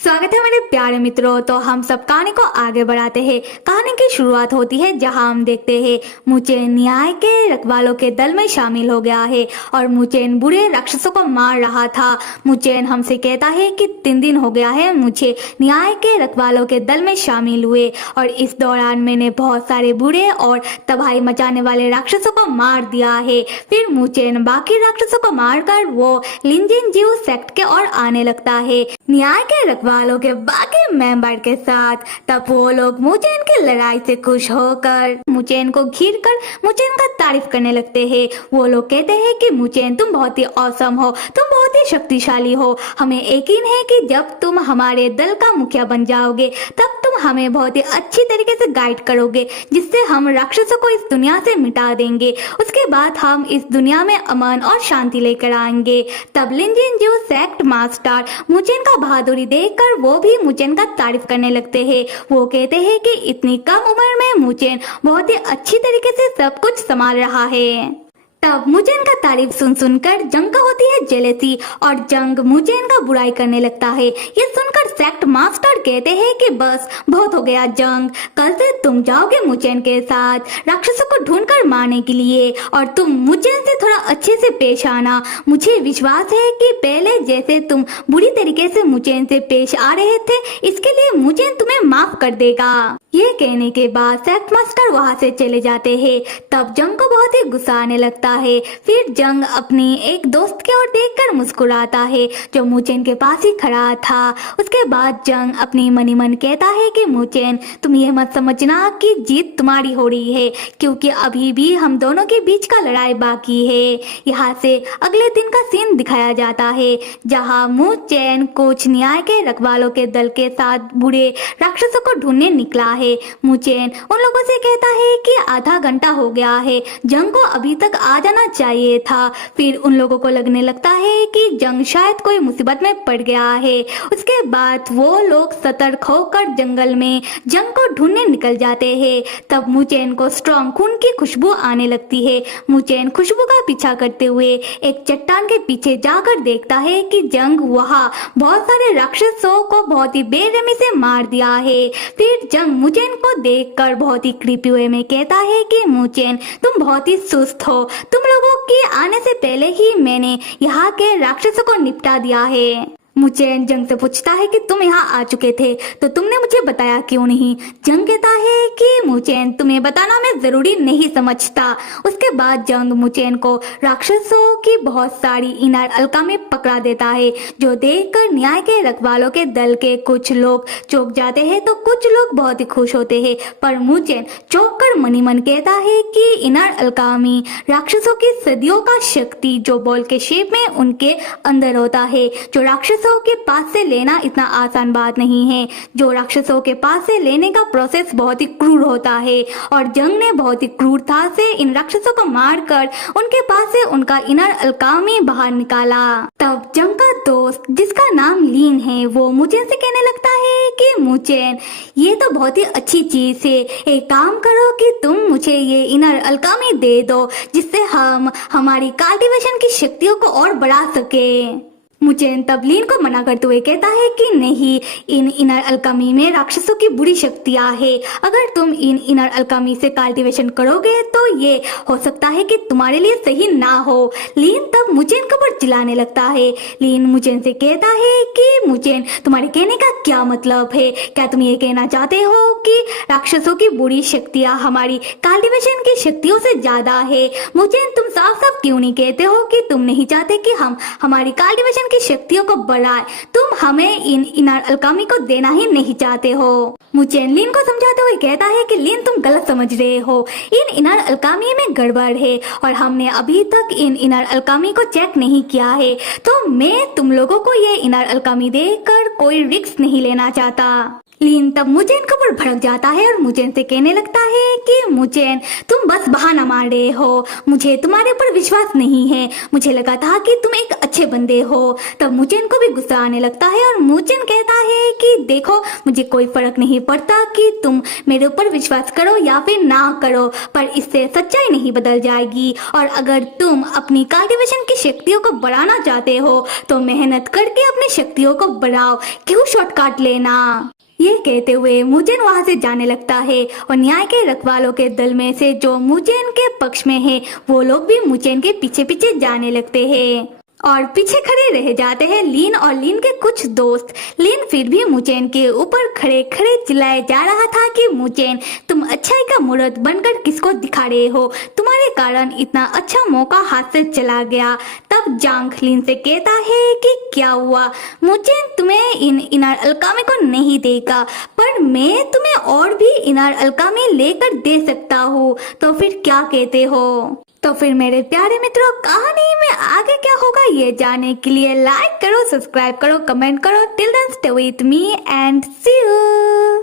स्वागत है मेरे प्यारे मित्रों। तो हम सब कहानी को आगे बढ़ाते हैं। कहानी की शुरुआत होती है जहां हम देखते हैं मुचेन न्याय के रखवालों के दल में शामिल हो गया है और मुचेन बुरे राक्षसों को मार रहा था। मुचेन हमसे कहता है कि 3 दिन हो गया है मुझे न्याय के रखवालों के दल में शामिल हुए और इस दौरान मैंने बहुत सारे बुरे और तबाही मचाने वाले राक्षसों को मार दिया है। फिर मुचेन बाकी राक्षसों को मारकर वो लिंजिन जीव सेक्ट के ओर आने लगता है न्याय के वालों के बाकी मेंबर के साथ। तब वो लोग मुचेन की लड़ाई से खुश होकर मुचेन को घिर कर मुचेन का तारीफ करने लगते हैं। वो लोग कहते हैं कि मुचेन तुम बहुत ही औसम हो, तुम बहुत ही शक्तिशाली हो। हमें यकीन है कि जब तुम हमारे दल का मुखिया बन जाओगे तब तुम हमें बहुत ही अच्छी तरीके से गाइड करोगे जिससे हम राक्षसों को इस दुनिया से मिटा देंगे। उसके बाद हम इस दुनिया में अमन और शांति लेकर आएंगे। तब लिंजिन जो सेक्ट मास्टर मुचेन का बहादुरी देख वो भी मुचेन का तारीफ करने लगते हैं। वो कहते हैं कि इतनी कम उम्र में मुचेन बहुत ही अच्छी तरीके से सब कुछ संभाल रहा है। तब मुचेन का तारीफ सुनकर जंग को होती है जेलेसी और जंग मुचेन का बुराई करने लगता है। ये सुनकर सेक्ट मास्टर कहते हैं कि बस बहुत हो गया जंग, कल से तुम जाओगे मुचेन के साथ राक्षसों को ढूंढकर मारने के लिए और तुम मुचेन से थोड़ा अच्छे से पेश आना। मुझे विश्वास है कि पहले जैसे तुम बुरी तरीके से मुचेन से पेश आ रहे थे इसके लिए मुचेन तुम्हें माफ कर देगा। ये कहने के बाद सेक्ट मास्टर वहाँ से चले जाते हैं। तब जंग को बहुत ही गुस्सा आने लगता है। फिर जंग अपनी एक दोस्त की ओर देखकर मुस्कुराता है जो मुचेन के पास ही खड़ा था। उसके बाद जंग अपनी मनी मन कहता है कि मुचेन तुम ये मत समझना कि जीत तुम्हारी हो रही है क्योंकि अभी भी हम दोनों के बीच का लड़ाई बाकी है। यहाँ से अगले दिन का सीन दिखाया जाता है जहाँ मुचेन कुछ न्याय के रखवालों के दल के साथ बुरे राक्षसों को ढूंढने निकला है। मुचेन उन लोगों से कहता है कि आधा घंटा हो गया है, जंग को अभी तक आ जाना चाहिए था। फिर उन लोगों को लगने लगता है कि जंग शायद कोई मुसीबत में पड़ गया है। उसके बाद वो लोग सतर्क होकर जंगल में जंग को ढूंढने निकल जाते हैं। तब मुचेन को स्ट्रॉन्ग खून की खुशबू आने लगती है। मुचेन खुशबू का पीछा करते हुए एक चट्टान के पीछे जाकर देखता है कि जंग वहाँ बहुत सारे राक्षसों को बहुत ही बेरहमी से मार दिया है। फिर जंग मुचेन को देखकर बहुत ही क्रीपी वे में कहता है कि मुचेन तुम बहुत ही सुस्त हो, तुम लोगों के आने से पहले ही मैंने यहाँ के राक्षसों को निपटा दिया है। मुचेन जंग से पूछता है कि तुम यहाँ आ चुके थे तो तुमने मुझे बताया क्यों नहीं। जंग कहता है कि मुचेन तुम्हें बताना मैं जरूरी नहीं समझता। उसके बाद जंग मुचेन को राक्षसों की बहुत सारी इनार अलका में पकड़ा देता है जो देखकर न्याय के रखवालों के दल के कुछ लोग चौंक जाते हैं तो कुछ लोग बहुत ही खुश होते हैं। पर मुचेन चौंक कर मनी मन कहता है कि इनार अलका में राक्षसों की सदियों का शक्ति जो बॉल के शेप में उनके अंदर होता है जो राक्षसों के पास से लेना इतना आसान बात नहीं है। जो राक्षसों के पास से लेने का प्रोसेस बहुत ही क्रूर होता है और जंग ने बहुत ही क्रूरता से इन राक्षसों को मारकर उनके पास से उनका इनर अलकामी बाहर निकाला। तब जंग का दोस्त जिसका नाम लीन है वो मुचेन से कहने लगता है कि मुचेन ये तो बहुत ही अच्छी चीज है, एक काम करो कि तुम मुझे ये इनर अलकामी दे दो जिससे हम हमारी कल्टीवेशन की शक्तियों को और बढ़ा सके। मुचेन तब लीन को मना करते हुए कहता है कि नहीं, इन इनर अलकामी में राक्षसों की बुरी शक्तियां है। अगर तुम इन इनर अलकामी से कल्टीवेशन करोगे तो ये हो सकता है कि तुम्हारे लिए सही ना हो। लीन तब मुचेन के ऊपर चिल्लाने लगता है। लीन मुचेन से कहता है कि मुचेन तुम्हारे कहने का क्या मतलब है? क्या तुम ये कहना चाहते हो कि राक्षसों की बुरी शक्तियां हमारी कल्टीवेशन की शक्तियों से ज्यादा है? मुचेन तुम साफ साफ क्यों नहीं कहते हो कि तुम नहीं चाहते कि हम हमारी कल्टीवेशन की शक्तियों को बढ़ाए? तुम हमें इन इनर अलकामी को देना ही नहीं चाहते हो। मुचेन लीन को समझाते हुए कहता है कि लीन तुम गलत समझ रहे हो, इन इनर अलकामी में गड़बड़ है और हमने अभी तक इन इनर अलकामी को चेक नहीं किया है। तो मैं तुम लोगों को ये इनर अलकामी देकर कोई रिस्क नहीं लेना चाहता। लीन तब मुचेन के ऊपर भड़क जाता है और मुचेन से कहने लगता है कि मुचेन तुम बस बहाना मार रहे हो, मुझे तुम्हारे ऊपर विश्वास नहीं है, मुझे लगा था कि तुम एक अच्छे बंदे हो। तब मुचेन को भी गुस्सा आने लगता है और मुचेन कहता है कि देखो मुझे कोई फर्क नहीं पड़ता कि तुम मेरे ऊपर विश्वास करो या फिर ना करो, पर इससे सच्चाई नहीं बदल जाएगी। और अगर तुम अपनी कल्टीवेशन की शक्तियों को बढ़ाना चाहते हो तो मेहनत करके अपनी शक्तियों को बढ़ाओ, क्यों शॉर्टकट लेना। ये कहते हुए मुचेन वहां से जाने लगता है और न्याय के रखवालों के दल में से जो मुचेन के पक्ष में है वो लोग भी मुचेन के पीछे पीछे जाने लगते हैं और पीछे खड़े रह जाते हैं लीन और लीन के कुछ दोस्त। लीन फिर भी मुचेन के ऊपर खड़े खड़े चिल्लाए जा रहा था कि मुचेन तुम अच्छाई का मूर्त बनकर किसको दिखा रहे हो, तुम्हारे कारण इतना अच्छा मौका हाथ से चला गया। तब जांग लीन से कहता है कि क्या हुआ, मुचेन तुम्हें इन इनार अलकामी को नहीं देगा, पर मैं तुम्हें और भी इनार अलकामी लेकर दे सकता हूँ, तो फिर क्या कहते हो। तो फिर मेरे प्यारे मित्रों कहानी में आगे क्या होगा ये जानने के लिए लाइक करो, सब्सक्राइब करो, कमेंट करो। Till then stay with me and see you.